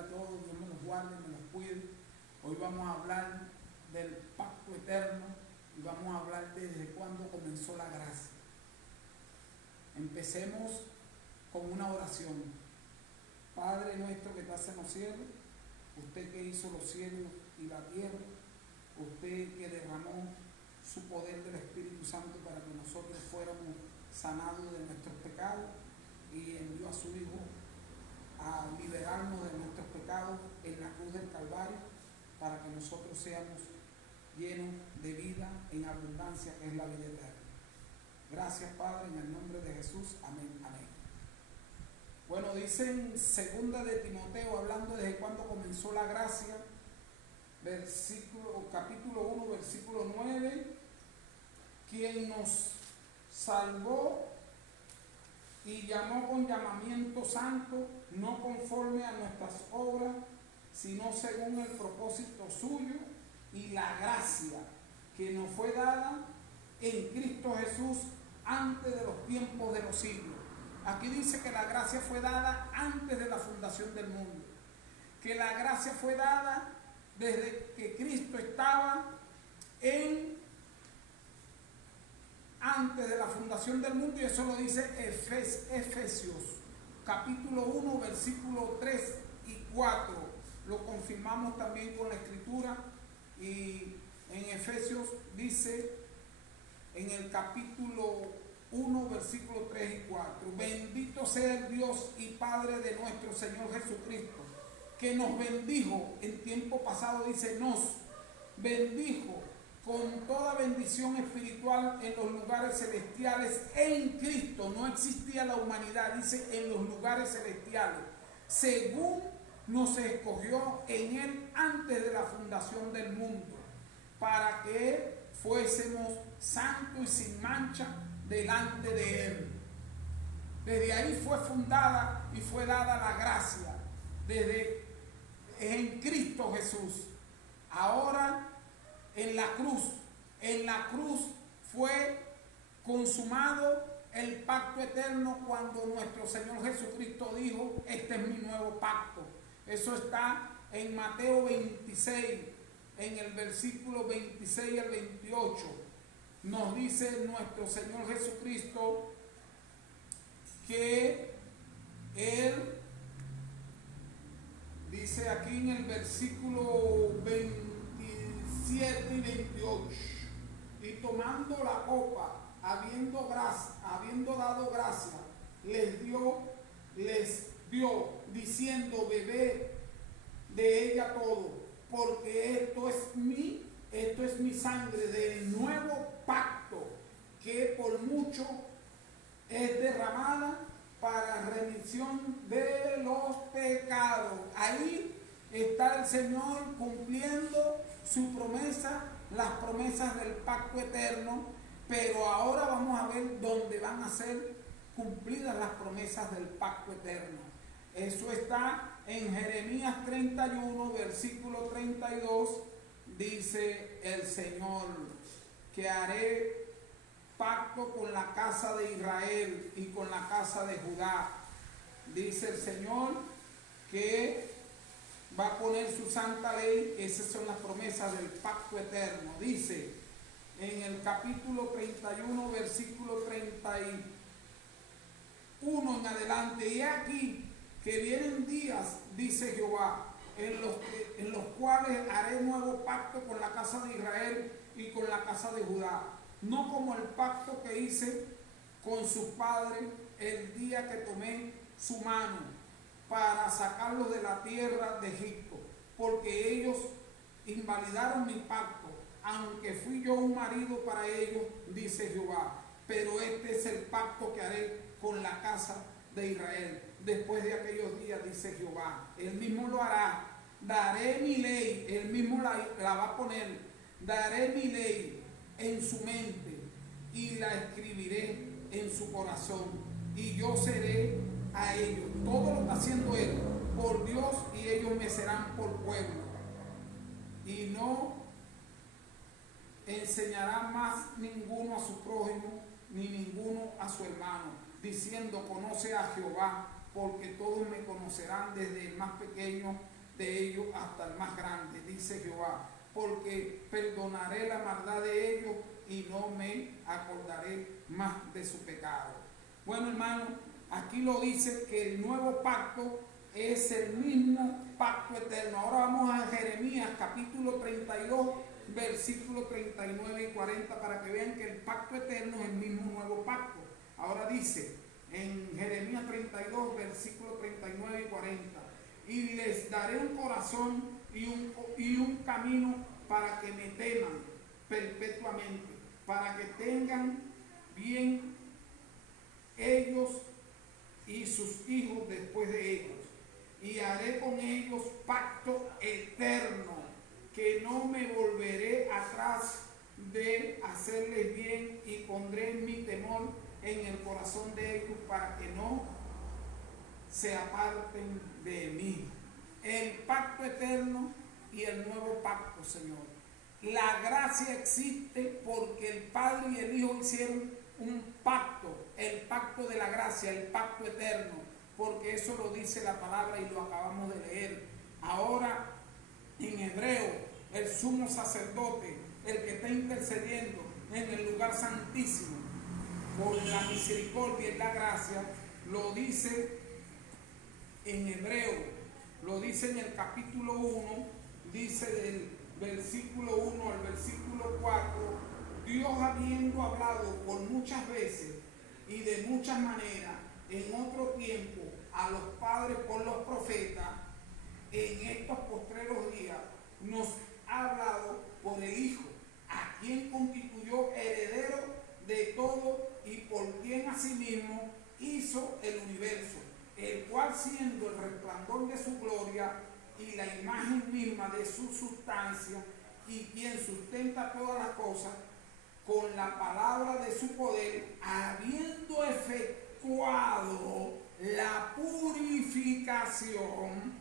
bendiga a todos, Dios me los guarde, me los cuide. Hoy vamos a hablar del pacto eterno y vamos a hablar desde cuándo comenzó la gracia. Empecemos con una oración. Padre nuestro que estás en los cielos, usted que hizo los cielos y la tierra, usted que derramó su poder del Espíritu Santo para que nosotros fuéramos sanados de nuestros pecados y envió a su Hijo a liberarnos de nuestros pecados en la cruz del Calvario para que nosotros seamos llenos de vida en abundancia, que es la vida eterna. Gracias, Padre, en el nombre de Jesús. Amén, amén. Bueno, dice en 2 de Timoteo, hablando desde cuándo comenzó la gracia, capítulo 1, versículo 9, quien nos salvó y llamó con llamamiento santo, no conforme a nuestras obras, sino según el propósito suyo y la gracia que nos fue dada en Cristo Jesús antes de los tiempos de los siglos. Aquí dice que la gracia fue dada antes de la fundación del mundo, que la gracia fue dada desde que Cristo estaba antes de la fundación del mundo, y eso lo dice Efesios capítulo 1 versículo 3 y 4. Lo confirmamos también con la escritura, y en Efesios dice en el capítulo 1 versículo 3 y 4: bendito sea el Dios y Padre de nuestro Señor Jesucristo, que nos bendijo en tiempo pasado, dice, nos bendijo con toda bendición espiritual en los lugares celestiales en Cristo. No existía la humanidad, dice, en los lugares celestiales, según nos escogió en Él antes de la fundación del mundo, para que fuésemos santos y sin mancha delante de Él. Desde ahí fue fundada y fue dada la gracia, en Cristo Jesús. Ahora en la cruz fue consumado el pacto eterno cuando nuestro Señor Jesucristo dijo: este es mi nuevo pacto. Eso está en Mateo 26, en el versículo 26 al 28. Nos dice nuestro Señor Jesucristo que Él dice aquí en el versículo 27 y 28: y tomando la copa, habiendo dado gracia, les dio, diciendo: bebed de ella todo, porque esto es mi sangre del nuevo pacto, que por mucho es derramada para remisión de los pecados. Ahí está el Señor cumpliendo su promesa, las promesas del pacto eterno, pero ahora vamos a ver dónde van a ser cumplidas las promesas del pacto eterno. Eso está en Jeremías 31, versículo 32, dice el Señor que haré pacto con la casa de Israel y con la casa de Judá. Dice el Señor que va a poner su santa ley. Esas son las promesas del pacto eterno. Dice en el capítulo 31, versículo 31 en adelante: y aquí que vienen días, dice Jehová, en los cuales haré nuevo pacto con la casa de Israel y con la casa de Judá, no como el pacto que hice con sus padres el día que tomé su mano para sacarlos de la tierra de Egipto, porque ellos invalidaron mi pacto, aunque fui yo un marido para ellos, dice Jehová. Pero este es el pacto que haré con la casa de Israel después de aquellos días, dice Jehová. Él mismo lo hará. Daré mi ley, él mismo la va a poner. Daré mi ley en su mente y la escribiré en su corazón, y yo seré a ellos. Todo lo está haciendo Él por Dios, y ellos me serán por pueblo. Y no enseñará más ninguno a su prójimo, ni ninguno a su hermano, diciendo: conoce a Jehová, porque todos me conocerán, desde el más pequeño de ellos hasta el más grande, dice Jehová, porque perdonaré la maldad de ellos y no me acordaré más de su pecado. Bueno, hermano, aquí lo dice que el nuevo pacto es el mismo pacto eterno. Ahora vamos a Jeremías capítulo 32, versículos 39 y 40 para que vean que el pacto eterno es el mismo nuevo pacto. Ahora dice en Jeremías 32, versículos 39 y 40, y les daré un corazón y un camino para que me teman perpetuamente, para que tengan bien ellos y sus hijos después de ellos, y haré con ellos pacto eterno, que no me volveré atrás de hacerles bien, y pondré mi temor en el corazón de ellos para que no se aparten de mí. El pacto eterno y el nuevo pacto, Señor. La gracia existe porque el Padre y el Hijo hicieron un pacto, el pacto de la gracia, el pacto eterno, porque eso lo dice la palabra y lo acabamos de leer. Ahora, en hebreo, el sumo sacerdote, el que está intercediendo en el lugar santísimo, por la misericordia y la gracia, lo dice en hebreo, lo dice en el capítulo 1, dice del versículo 1 al versículo 4, Dios habiendo hablado por muchas veces y de muchas maneras en otro tiempo a los padres por los profetas, en estos postreros días nos ha hablado por el Hijo, a quien constituyó heredero de todo y por quien asimismo hizo el universo, el cual siendo el resplandor de su gloria y la imagen misma de su sustancia, y quien sustenta todas las cosas, con la palabra de su poder, habiendo efectuado la purificación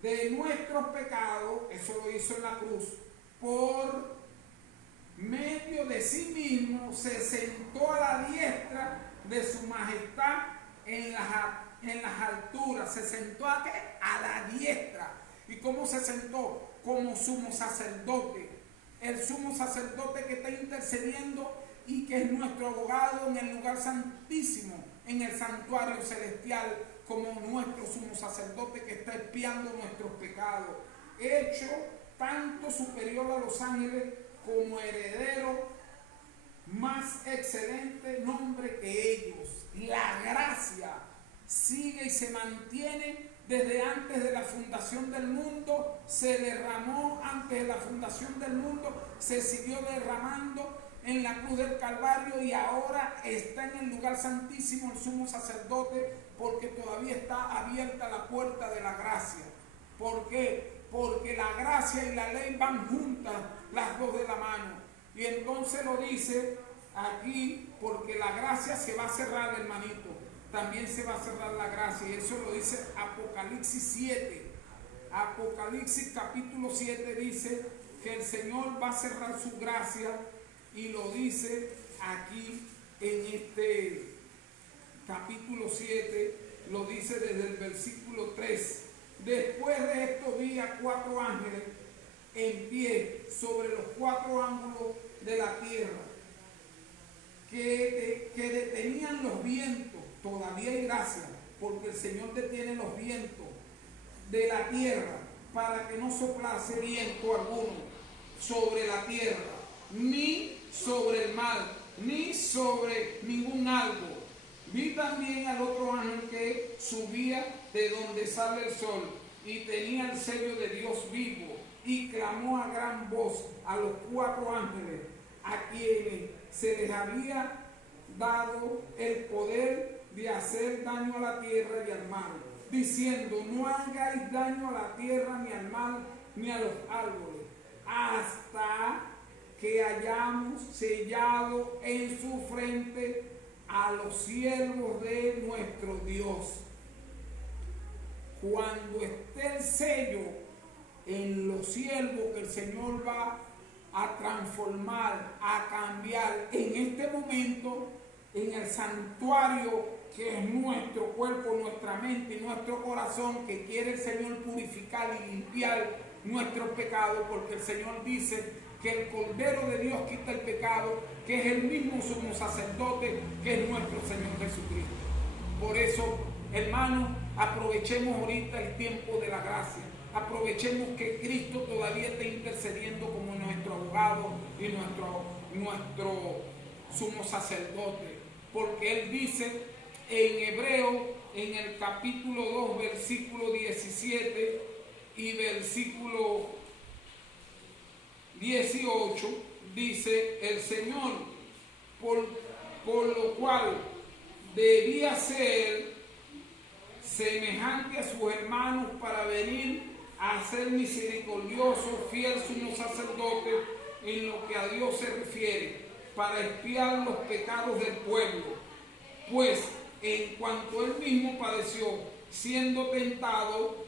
de nuestros pecados, eso lo hizo en la cruz, por medio de sí mismo, se sentó a la diestra de su majestad en las alturas. ¿Se sentó a qué? A la diestra. ¿Y cómo se sentó? Como sumo sacerdote. El sumo sacerdote que está intercediendo y que es nuestro abogado en el lugar santísimo, en el santuario celestial, como nuestro sumo sacerdote que está expiando nuestros pecados, hecho tanto superior a los ángeles como heredero más excelente nombre que ellos. La gracia sigue y se mantiene desde antes de la fundación del mundo, se derramó antes de la fundación del mundo, se siguió derramando en la cruz del Calvario y ahora está en el lugar santísimo el sumo sacerdote, porque todavía está abierta la puerta de la gracia. ¿Por qué? Porque la gracia y la ley van juntas, las dos de la mano. Y entonces lo dice aquí, porque la gracia se va a cerrar, hermanito. También se va a cerrar la gracia. Y eso lo dice Apocalipsis 7. Apocalipsis capítulo 7 dice que el Señor va a cerrar su gracia. Y lo dice aquí en este capítulo 7. Lo dice desde el versículo 3. Después de esto vi a 4 ángeles en pie sobre los 4 ángulos de la tierra, que detenían los vientos. Todavía hay gracia, porque el Señor detiene los vientos de la tierra para que no soplase viento alguno sobre la tierra, ni sobre el mar, ni sobre ningún árbol. Vi también al otro ángel que subía de donde sale el sol y tenía el sello de Dios vivo, y clamó a gran voz a los 4 ángeles a quienes se les había dado el poder de hacer daño a la tierra y al mar, diciendo: no hagáis daño a la tierra, ni al mar, ni a los árboles, hasta que hayamos sellado en su frente a los siervos de nuestro Dios. Cuando esté el sello en los siervos que el Señor va a transformar, a cambiar, en este momento en el santuario que es nuestro cuerpo, nuestra mente y nuestro corazón, que quiere el Señor purificar y limpiar nuestros pecados, porque el Señor dice que el Cordero de Dios quita el pecado, que es el mismo sumo sacerdote, que es nuestro Señor Jesucristo. Por eso, hermanos, aprovechemos ahorita el tiempo de la gracia. Aprovechemos que Cristo todavía está intercediendo como nuestro abogado y nuestro sumo sacerdote. Porque Él dice en Hebreo, en el capítulo 2, versículo 17 y versículo 18, dice el Señor, por lo cual debía ser semejante a sus hermanos para venir a ser misericordioso, fiel sumo sacerdote en lo que a Dios se refiere, para expiar los pecados del pueblo. Pues en cuanto él mismo padeció, siendo tentado,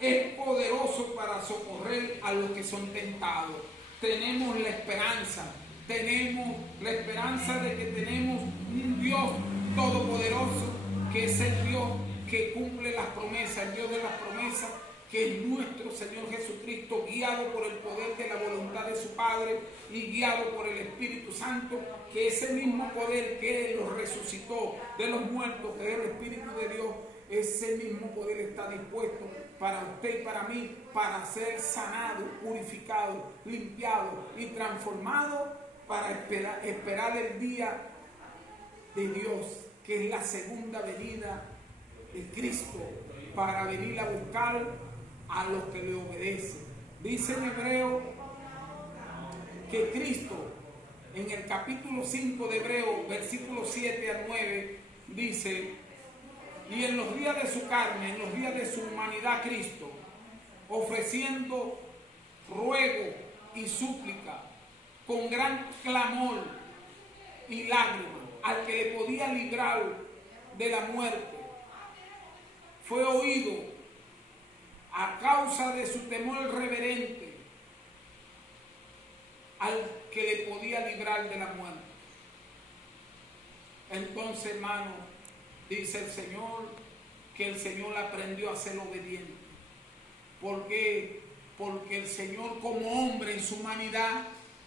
es poderoso para socorrer a los que son tentados. Tenemos la esperanza de que tenemos un Dios todopoderoso, que es el Dios que cumple las promesas, el Dios de las promesas, que es nuestro Señor Jesucristo, guiado por el poder de la voluntad de su Padre y guiado por el Espíritu Santo, que ese mismo poder que Él los resucitó de los muertos, que es el Espíritu de Dios, ese mismo poder está dispuesto para usted y para mí, para ser sanado, purificado, limpiado y transformado, para esperar el día de Dios, que es la segunda venida de Cristo, para venir a buscar a los que le obedecen. Dice en Hebreo que Cristo, en el capítulo 5 de Hebreo, versículos 7 al 9, dice: y en los días de su carne, en los días de su humanidad, Cristo, ofreciendo ruego y súplica, con gran clamor y lágrimas, al que le podía librar de la muerte, fue oído a causa de su temor reverente al que le podía librar de la muerte. Entonces, hermano, dice el Señor que el Señor aprendió a ser obediente. ¿Por qué? Porque el Señor, como hombre en su humanidad,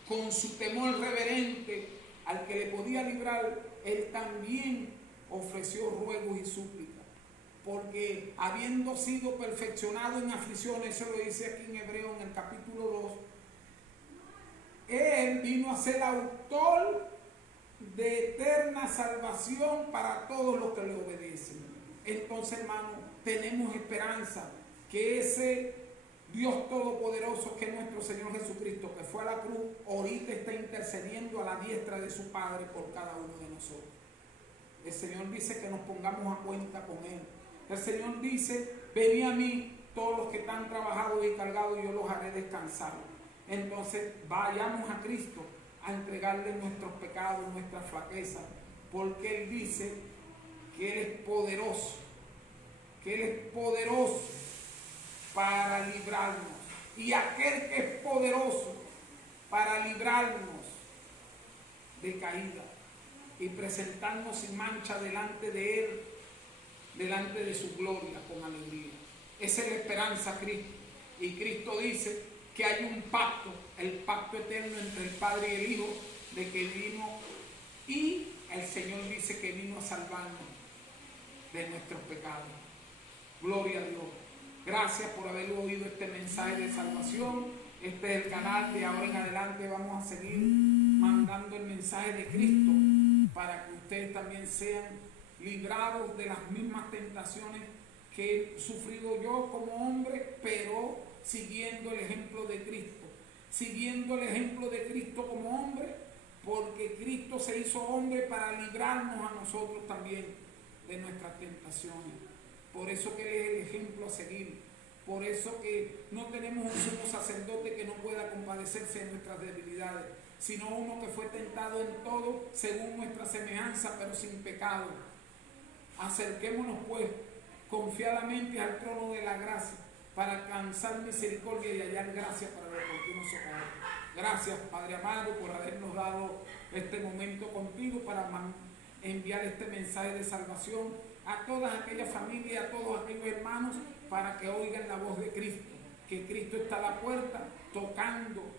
con su temor reverente al que le podía librar, Él también ofreció ruegos y súplicas. Porque habiendo sido perfeccionado en aflicciones, eso lo dice aquí en Hebreo en el capítulo 2, Él vino a ser autor de eterna salvación para todos los que le obedecen. Entonces, hermano, tenemos esperanza que ese Dios todopoderoso, que es nuestro Señor Jesucristo, que fue a la cruz, ahorita está intercediendo a la diestra de su Padre por cada uno de nosotros. El Señor dice que nos pongamos a cuenta con Él. El Señor dice: venid a mí todos los que están trabajados y cargados, y yo los haré descansar. Entonces vayamos a Cristo a entregarle nuestros pecados, nuestras flaquezas, porque Él dice que Él es poderoso, para librarnos. Y aquel que es poderoso para librarnos de caída y presentarnos sin mancha delante de Él, delante de su gloria, con alegría. Esa es la esperanza, Cristo. Y Cristo dice que hay un pacto, el pacto eterno entre el Padre y el Hijo, de que vino, y el Señor dice que vino a salvarnos de nuestros pecados. Gloria a Dios. Gracias por haber oído este mensaje de salvación. Este es el canal. De ahora en adelante vamos a seguir mandando el mensaje de Cristo, para que ustedes también sean librados de las mismas tentaciones que he sufrido yo como hombre, pero siguiendo el ejemplo de Cristo. Siguiendo el ejemplo de Cristo como hombre, porque Cristo se hizo hombre para librarnos a nosotros también de nuestras tentaciones. Por eso que Él es el ejemplo a seguir. Por eso que no tenemos un sumo sacerdote que no pueda compadecerse de nuestras debilidades, sino uno que fue tentado en todo según nuestra semejanza, pero sin pecado. Acerquémonos pues confiadamente al trono de la gracia, para alcanzar misericordia y hallar gracia para el oportuno socorro. Gracias, Padre amado, por habernos dado este momento contigo para enviar este mensaje de salvación a todas aquellas familias, a todos aquellos hermanos, para que oigan la voz de Cristo, que Cristo está a la puerta, tocando,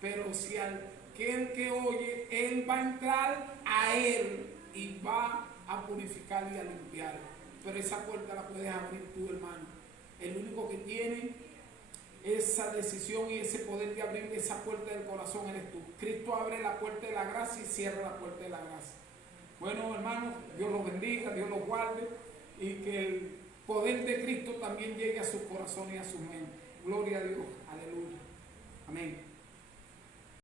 pero si aquel que oye, Él va a entrar a Él y va a purificar y a limpiar. Pero esa puerta la puedes abrir tú, hermano. El único que tiene esa decisión y ese poder de abrir esa puerta del corazón eres tú. Cristo abre la puerta de la gracia y cierra la puerta de la gracia. Bueno, hermanos, Dios los bendiga, Dios los guarde y que el poder de Cristo también llegue a sus corazones y a sus mentes. Gloria a Dios, aleluya, amén.